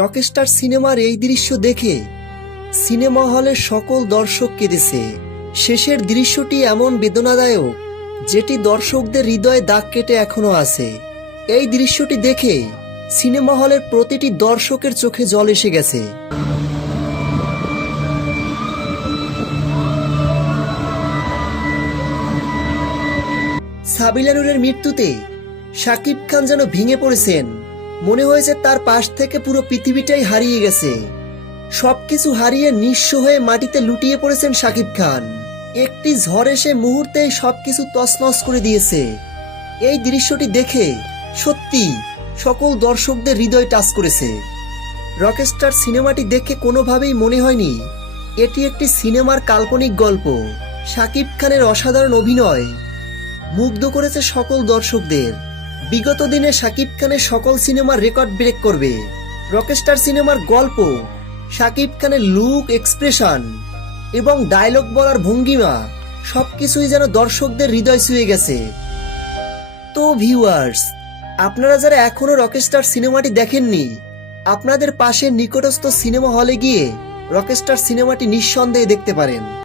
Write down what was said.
Rockstar সিনেমার এই দৃশ্য দেখে সিনেমা হলের সকল দর্শক কেঁদেছে। শেষের দৃশ্যটি এমন বেদনাদায়ক যেটি দর্শকদের হৃদয়ে দাগ কেটে এখনো আছে। এই দৃশ্যটি দেখে সিনেমা হলের প্রতিটি দর্শকের চোখে জল এসে গেছে। সাবিলা নূরের মৃত্যুতে শাকিব খান যেন ভেঙে পড়েছেন। মনে হয়েছে তার পাশ থেকে পুরো পৃথিবীটাই হারিয়ে গেছে। সবকিছু হারিয়ে নিঃস্ব হয়ে মাটিতে লুটিয়ে পড়েছেন শাকিব খান। একটি ঝড় এসে মুহূর্তেই সবকিছু তছনছ করে দিয়েছে। এই দৃশ্যটি দেখে সত্যি সকল দর্শকদের হৃদয় টাচ করেছে। রকস্টার সিনেমাটি দেখে কোনোভাবেই মনে হয়নি এটি একটি সিনেমার কাল্পনিক গল্প। শাকিব খানের অসাধারণ অভিনয় মুগ্ধ করেছে সকল দর্শকদের। বিগত দিনে শাকিব খানের সকল সিনেমার রেকর্ড ব্রেক করবে। রকস্টার সিনেমার গল্প, শাকিব খানের লুক, এক্সপ্রেশন এবং ডায়লগ বলার ভঙ্গিমা সবকিছুই যেন দর্শকদের হৃদয় ছুঁয়ে গেছে। তো ভিউয়ার্স, আপনারা যারা এখনো রকস্টার সিনেমাটি দেখেননি, আপনাদের পাশের নিকটস্থ সিনেমা হলে গিয়ে রকস্টার সিনেমাটি নিঃসন্দেহে দেখতে পারেন।